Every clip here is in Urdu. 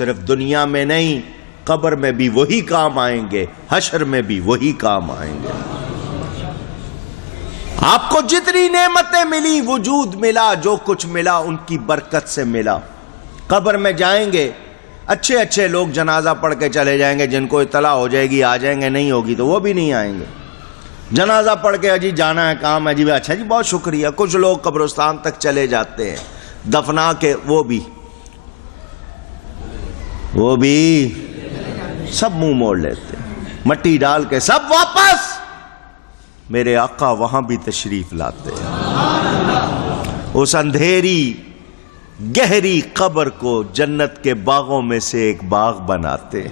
صرف دنیا میں نہیں، قبر میں بھی وہی کام آئیں گے، حشر میں بھی وہی کام آئیں گے۔ آپ کو جتنی نعمتیں ملی، وجود ملا، جو کچھ ملا ان کی برکت سے ملا۔ قبر میں جائیں گے، اچھے اچھے لوگ جنازہ پڑھ کے چلے جائیں گے، جن کو اطلاع ہو جائے گی آ جائیں گے، نہیں ہوگی تو وہ بھی نہیں آئیں گے۔ جنازہ پڑھ کے جی جانا ہے، کام ہے جی، اچھا جی بہت شکریہ۔ کچھ لوگ قبرستان تک چلے جاتے ہیں، دفنا کے وہ بھی سب منہ موڑ لیتے ہیں، مٹی ڈال کے سب واپس۔ میرے آقا وہاں بھی تشریف لاتے ہیں، اس اندھیری گہری قبر کو جنت کے باغوں میں سے ایک باغ بناتے ہیں۔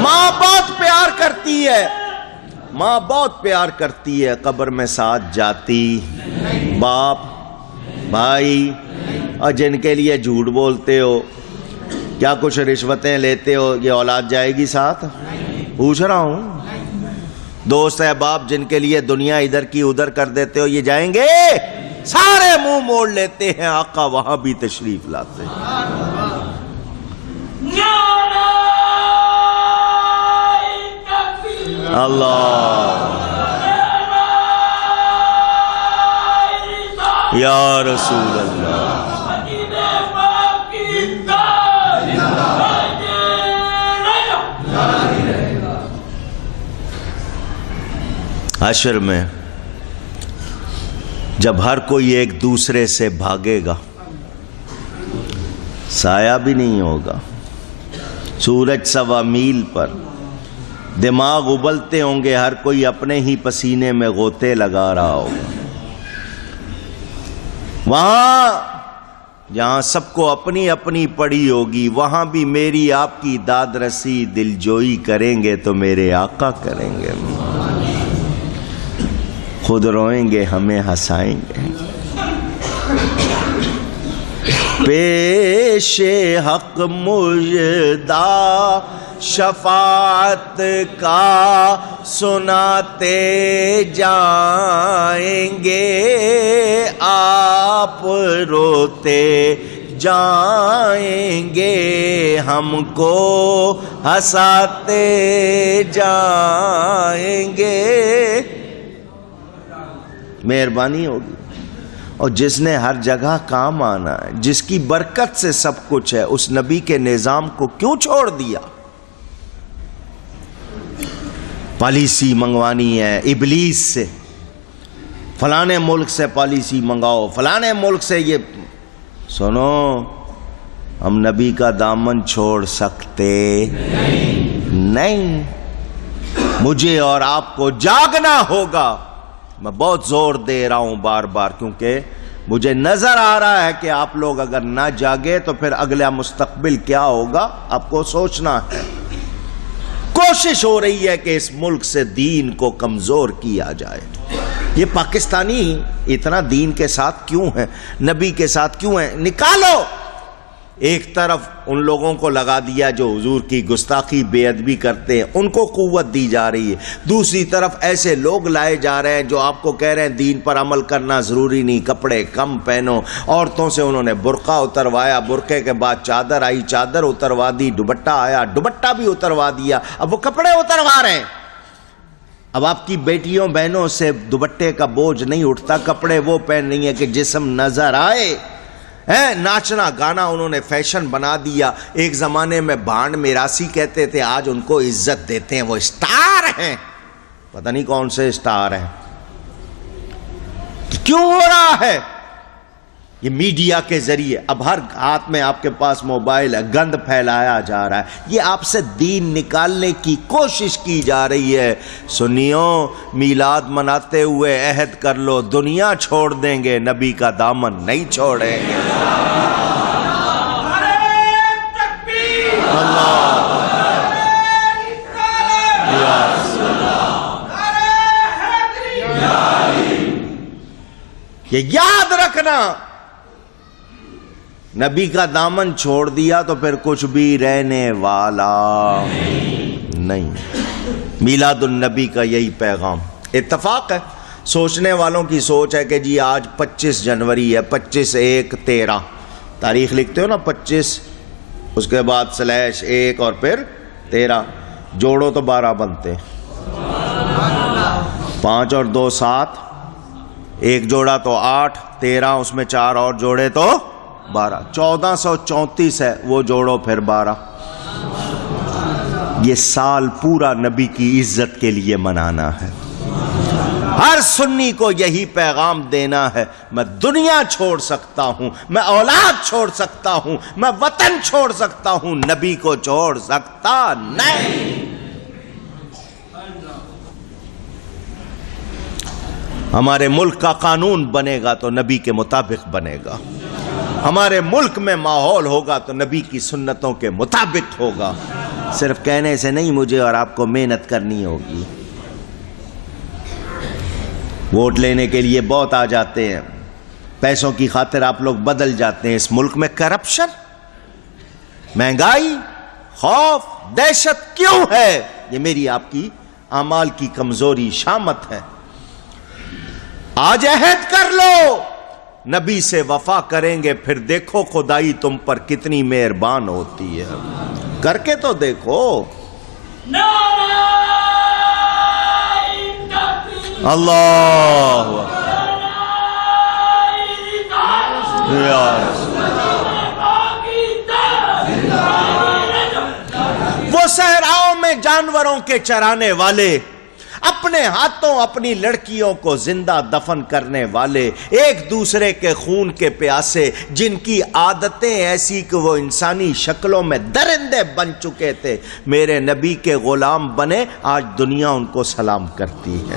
ماں بہت پیار کرتی ہے، ماں بہت پیار کرتی ہے، قبر میں ساتھ جاتی، باپ بھائی، اور جن کے لیے جھوٹ بولتے ہو، کیا کچھ رشوتیں لیتے ہو، یہ اولاد جائے گی ساتھ؟ پوچھ رہا ہوں۔ دوست احباب جن کے لیے دنیا ادھر کی ادھر کر دیتے ہو، یہ جائیں گے؟ سارے منہ موڑ لیتے ہیں، آقا وہاں بھی تشریف لاتے ہیں۔ اللہ یا رسول اللہ۔ حشر میں جب ہر کوئی ایک دوسرے سے بھاگے گا، سایہ بھی نہیں ہوگا، سورج 1.25 میل پر، دماغ ابلتے ہوں گے، ہر کوئی اپنے ہی پسینے میں غوطے لگا رہا ہوگا۔ وہاں جہاں سب کو اپنی اپنی پڑی ہوگی، وہاں بھی میری آپ کی داد رسی دلجوئی کریں گے تو میرے آقا کریں گے۔ خود روئیں گے، ہمیں ہنسائیں گے۔ پیش حق مژدہ شفاعت کا سناتے جائیں گے، آپ روتے جائیں گے، ہم کو ہنساتے جائیں گے۔ مہربانی ہوگی۔ اور جس نے ہر جگہ کام آنا ہے، جس کی برکت سے سب کچھ ہے، اس نبی کے نظام کو کیوں چھوڑ دیا؟ پالیسی منگوانی ہے ابلیس سے، فلانے ملک سے پالیسی منگاؤ، فلانے ملک سے یہ۔ سنو، ہم نبی کا دامن چھوڑ سکتے نہیں۔ مجھے اور آپ کو جاگنا ہوگا۔ میں بہت زور دے رہا ہوں بار بار، کیونکہ مجھے نظر آ رہا ہے کہ آپ لوگ اگر نہ جاگے تو پھر اگلا مستقبل کیا ہوگا، آپ کو سوچنا ہے۔ کوشش ہو رہی ہے کہ اس ملک سے دین کو کمزور کیا جائے۔ یہ پاکستانی اتنا دین کے ساتھ کیوں ہیں، نبی کے ساتھ کیوں ہیں؟ نکالو۔ ایک طرف ان لوگوں کو لگا دیا جو حضور کی گستاخی بے ادبی کرتے ہیں، ان کو قوت دی جا رہی ہے۔ دوسری طرف ایسے لوگ لائے جا رہے ہیں جو آپ کو کہہ رہے ہیں دین پر عمل کرنا ضروری نہیں، کپڑے کم پہنو۔ عورتوں سے انہوں نے برقع اتروایا، برقعے کے بعد چادر آئی، چادر اتروا دی، دوپٹہ آیا، دوپٹہ بھی اتروا دیا، اب وہ کپڑے اتروا رہے ہیں۔ اب آپ کی بیٹیوں بہنوں سے دوپٹے کا بوجھ نہیں اٹھتا، کپڑے وہ پہن رہی ہیں کہ جسم نظر آئے۔ ناچنا گانا انہوں نے فیشن بنا دیا۔ ایک زمانے میں بھانڈ میراثی کہتے تھے، آج ان کو عزت دیتے ہیں، وہ اسٹار ہیں۔ پتہ نہیں کون سے اسٹار ہیں۔ کیوں ہو رہا ہے؟ یہ میڈیا کے ذریعے۔ اب ہر ہاتھ میں آپ کے پاس موبائل ہے، گند پھیلایا جا رہا ہے، یہ آپ سے دین نکالنے کی کوشش کی جا رہی ہے۔ سنیوں، میلاد مناتے ہوئے عہد کر لو، دنیا چھوڑ دیں گے، نبی کا دامن نہیں چھوڑیں گے۔ یہ یاد رکھنا، نبی کا دامن چھوڑ دیا تو پھر کچھ بھی رہنے والا نہیں۔ میلاد النبی کا یہی پیغام۔ اتفاق ہے سوچنے والوں کی سوچ ہے کہ جی آج 25 جنوری ہے، 25/1/13 تاریخ لکھتے ہو نا، 25 اس کے بعد /1 اور پھر 13 جوڑو تو 12 بنتے، 5 اور 2 7، 1 جوڑا تو 8، 13 اس میں 4 اور جوڑے تو 12، 1434 ہے، وہ جوڑو پھر 12۔ یہ سال پورا نبی کی عزت کے لیے منانا ہے۔ ہر سنی کو یہی پیغام دینا ہے، میں دنیا چھوڑ سکتا ہوں، میں اولاد چھوڑ سکتا ہوں، میں وطن چھوڑ سکتا ہوں، نبی کو چھوڑ سکتا نہیں۔ ہمارے ملک کا قانون بنے گا تو نبی کے مطابق بنے گا، ہمارے ملک میں ماحول ہوگا تو نبی کی سنتوں کے مطابق ہوگا۔ صرف کہنے سے نہیں، مجھے اور آپ کو محنت کرنی ہوگی۔ ووٹ لینے کے لیے بہت آ جاتے ہیں، پیسوں کی خاطر آپ لوگ بدل جاتے ہیں۔ اس ملک میں کرپشن، مہنگائی، خوف، دہشت کیوں ہے؟ یہ میری آپ کی اعمال کی کمزوری شامت ہے۔ آج عہد کر لو، نبی سے وفا کریں گے، پھر دیکھو خدائی تم پر کتنی مہربان ہوتی ہے۔ کر کے تو دیکھو۔ اللہ وہ صحراؤں میں جانوروں کے چرانے والے، اپنے ہاتھوں اپنی لڑکیوں کو زندہ دفن کرنے والے، ایک دوسرے کے خون کے پیاسے، جن کی عادتیں ایسی کہ وہ انسانی شکلوں میں درندے بن چکے تھے، میرے نبی کے غلام بنے، آج دنیا ان کو سلام کرتی ہے۔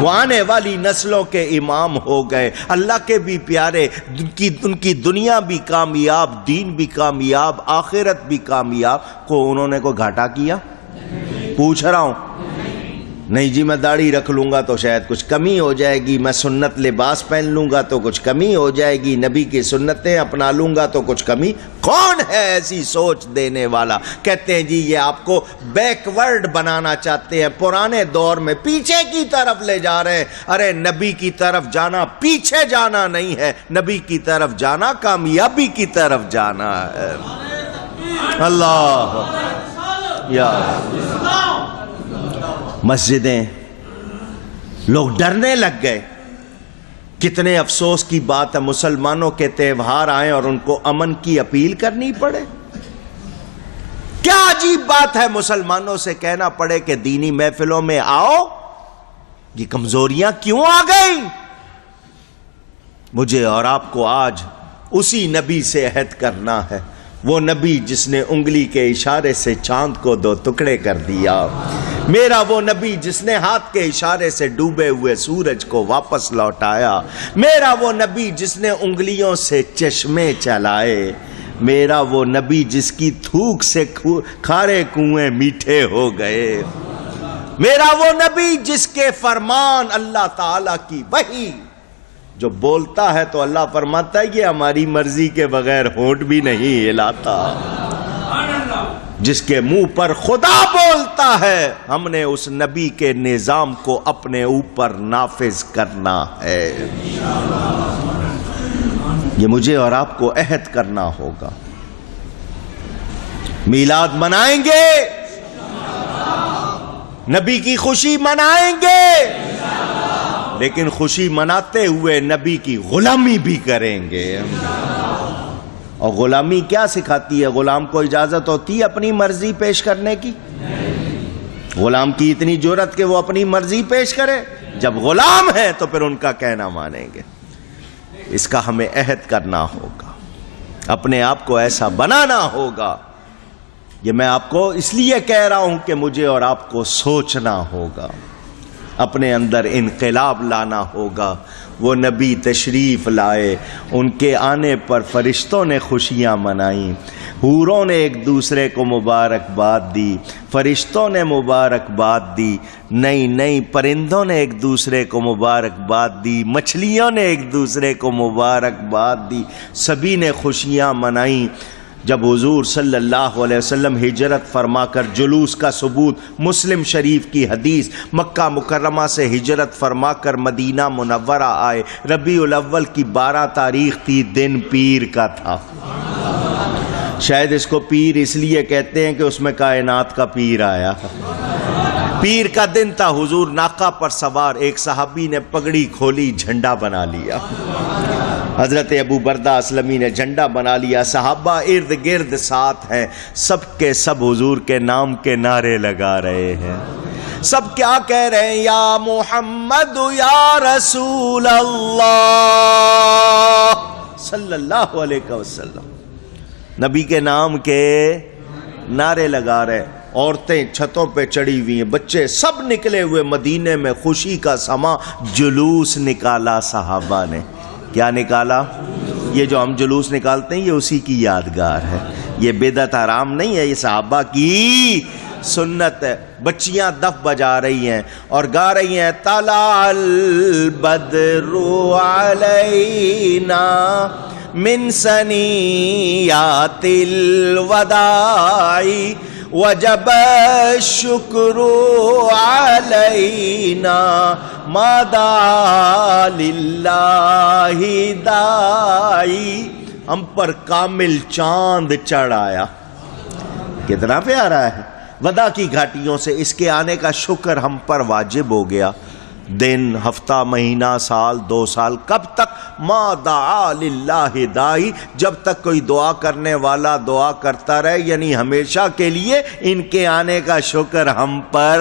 وہ آنے والی نسلوں کے امام ہو گئے، اللہ کے بھی پیارے، ان کی دنیا بھی کامیاب، دین بھی کامیاب، آخرت بھی کامیاب۔ کو انہوں نے کوئی گھاٹا کیا؟ پوچھ رہا ہوں۔ نہیں جی میں داڑھی رکھ لوں گا تو شاید کچھ کمی ہو جائے گی، میں سنت لباس پہن لوں گا تو کچھ کمی ہو جائے گی، نبی کی سنتیں اپنا لوں گا تو کچھ کمی۔ کون ہے ایسی سوچ دینے والا؟ کہتے ہیں جی یہ آپ کو بیکورڈ بنانا چاہتے ہیں، پرانے دور میں پیچھے کی طرف لے جا رہے ہیں۔ ارے نبی کی طرف جانا پیچھے جانا نہیں ہے، نبی کی طرف جانا کامیابی کی طرف جانا ہے۔ اللہ یا مسجدیں لوگ ڈرنے لگ گئے۔ کتنے افسوس کی بات ہے، مسلمانوں کے تہوار آئیں اور ان کو امن کی اپیل کرنی پڑے۔ کیا عجیب بات ہے مسلمانوں سے کہنا پڑے کہ دینی محفلوں میں آؤ۔ یہ کمزوریاں کیوں آ گئیں؟ مجھے اور آپ کو آج اسی نبی سے عہد کرنا ہے، وہ نبی جس نے انگلی کے اشارے سے چاند کو 2 ٹکڑے کر دیا، میرا وہ نبی جس نے ہاتھ کے اشارے سے ڈوبے ہوئے سورج کو واپس لوٹایا، میرا وہ نبی جس نے انگلیوں سے چشمے چلائے، میرا وہ نبی جس کی تھوک سے کھارے کنویں میٹھے ہو گئے، میرا وہ نبی جس کے فرمان اللہ تعالیٰ کی وحی جو بولتا ہے تو اللہ فرماتا ہے یہ ہماری مرضی کے بغیر ہونٹ بھی نہیں ہلاتا، جس کے منہ پر خدا بولتا ہے، ہم نے اس نبی کے نظام کو اپنے اوپر نافذ کرنا ہے۔ یہ مجھے اور آپ کو عہد کرنا ہوگا۔ میلاد منائیں گے، نبی کی خوشی منائیں گے، لیکن خوشی مناتے ہوئے نبی کی غلامی بھی کریں گے۔ اور غلامی کیا سکھاتی ہے؟ غلام کو اجازت ہوتی ہے اپنی مرضی پیش کرنے کی؟ غلام کی اتنی جرأت کہ وہ اپنی مرضی پیش کرے؟ جب غلام ہے تو پھر ان کا کہنا مانیں گے۔ اس کا ہمیں عہد کرنا ہوگا، اپنے آپ کو ایسا بنانا ہوگا۔ یہ میں آپ کو اس لیے کہہ رہا ہوں کہ مجھے اور آپ کو سوچنا ہوگا، اپنے اندر انقلاب لانا ہوگا۔ وہ نبی تشریف لائے، ان کے آنے پر فرشتوں نے خوشیاں منائیں، حوروں نے ایک دوسرے کو مبارکباد دی، فرشتوں نے مبارکباد دی، نئی پرندوں نے ایک دوسرے کو مبارکباد دی، مچھلیوں نے ایک دوسرے کو مبارکباد دی، سبھی نے خوشیاں منائیں۔ جب حضور صلی اللہ علیہ وسلم ہجرت فرما کر جلوس کا ثبوت مسلم شریف کی حدیث، مکہ مکرمہ سے ہجرت فرما کر مدینہ منورہ آئے، ربیع الاول کی 12 تاریخ تھی، دن پیر کا تھا۔ شاید اس کو پیر اس لیے کہتے ہیں کہ اس میں کائنات کا پیر آیا۔ پیر کا دن تھا، حضور ناقہ پر سوار، ایک صحابی نے پگڑی کھولی، جھنڈا بنا لیا۔ حضرت ابو بردہ اسلمی نے جھنڈا بنا لیا، صحابہ ارد گرد ساتھ ہیں، سب کے سب حضور کے نام کے نعرے لگا رہے ہیں۔ سب کیا کہہ رہے ہیں؟ یا محمد یا رسول اللہ صلی اللہ علیہ وسلم، نبی کے نام کے نعرے لگا رہے ہیں۔ عورتیں چھتوں پہ چڑھی ہوئی ہیں، بچے سب نکلے ہوئے، مدینے میں خوشی کا سما، جلوس نکالا صحابہ نے۔ کیا نکالا؟ یہ جو ہم جلوس نکالتے ہیں یہ اسی کی یادگار ہے، یہ بدعت حرام نہیں ہے، یہ صحابہ کی سنت ہے۔ بچیاں دف بجا رہی ہیں اور گا رہی ہیں طلع البدر علینا من ثنیات الوداع وجب الشکر علینا ما دعا للہ داعی، ہم پر کامل چاند چڑھ آیا۔ کتنا پیارا ہے، ودا کی گھاٹیوں سے اس کے آنے کا شکر ہم پر واجب ہو گیا۔ دن، ہفتہ، مہینہ، سال، 2 سال، کب تک؟ ما دعا للہ داعی، جب تک کوئی دعا کرنے والا دعا کرتا رہے، یعنی ہمیشہ کے لیے ان کے آنے کا شکر ہم پر۔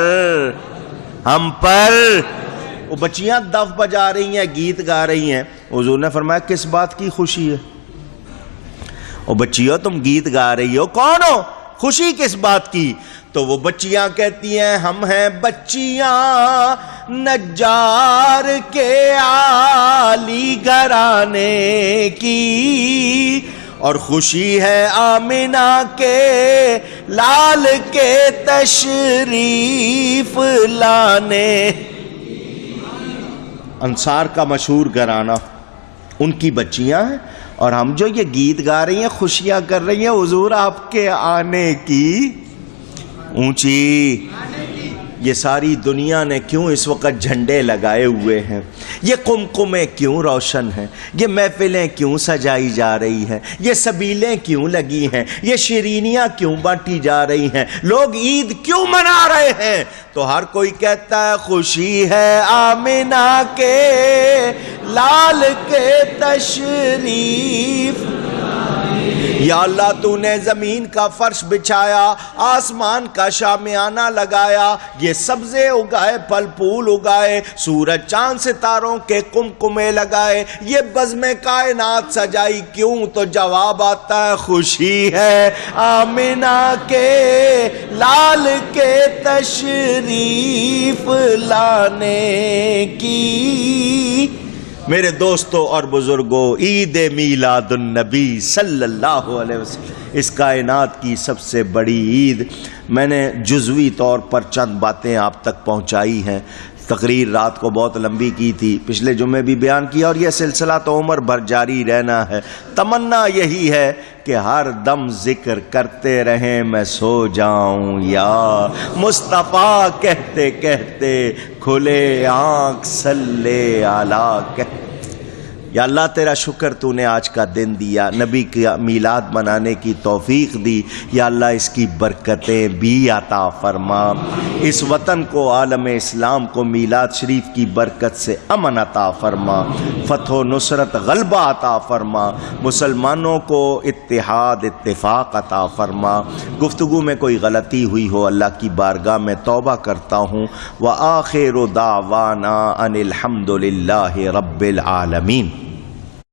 وہ بچیاں دف بجا رہی ہیں، گیت گا رہی ہیں، حضور نے فرمایا کس بات کی خوشی ہے؟ او بچیوں تم گیت گا رہی ہو، کون ہو؟ خوشی کس بات کی؟ تو وہ بچیاں کہتی ہیں ہم ہیں بچیاں نجار کے عالی گھرانے کی، اور خوشی ہے آمنہ کے لال کے تشریف لانے۔ انصار کا مشہور گھرانہ، ان کی بچیاں ہیں، اور ہم جو یہ گیت گا رہی ہیں، خوشیاں کر رہی ہیں حضور آپ کے آنے کی۔ اونچی یہ ساری دنیا نے کیوں اس وقت جھنڈے لگائے ہوئے ہیں؟ یہ قمقمیں کیوں روشن ہیں؟ یہ محفلیں کیوں سجائی جا رہی ہیں؟ یہ سبیلیں کیوں لگی ہیں؟ یہ شیرینیاں کیوں بانٹی جا رہی ہیں؟ لوگ عید کیوں منا رہے ہیں؟ تو ہر کوئی کہتا ہے خوشی ہے آمنہ کے لال کے تشریف۔ یا اللہ تو نے زمین کا فرش بچھایا، آسمان کا شامیانہ لگایا، یہ سبزے اگائے، پھل پھول اگائے، سورج چاند ستاروں کے قمقمے لگائے، یہ بزم کائنات سجائی کیوں؟ تو جواب آتا ہے خوشی ہے آمنہ کے لال کے تشریف لانے کی۔ میرے دوستوں اور بزرگوں، عید میلاد النبی صلی اللہ علیہ وسلم اس کائنات کی سب سے بڑی عید۔ میں نے جزوی طور پر چند باتیں آپ تک پہنچائی ہیں، تقریر رات کو بہت لمبی کی تھی، پچھلے جمعے بھی بیان کیا، اور یہ سلسلہ تو عمر بھر جاری رہنا ہے۔ تمنا یہی ہے کہ ہر دم ذکر کرتے رہیں میں سو جاؤں، یا مصطفیٰ کہتے کہتے کھلے آنکھ صلی علیہ کہتے۔ یا اللہ تیرا شکر تو نے آج کا دن دیا، نبی کا میلاد منانے کی توفیق دی، یا اللہ اس کی برکتیں بھی عطا فرما، اس وطن کو، عالم اسلام کو میلاد شریف کی برکت سے امن عطا فرما، فتح و نصرت غلبہ عطا فرما، مسلمانوں کو اتحاد اتفاق عطا فرما۔ گفتگو میں کوئی غلطی ہوئی ہو اللہ کی بارگاہ میں توبہ کرتا ہوں، وآخر دعوانا ان الحمد للہ رب العالمین۔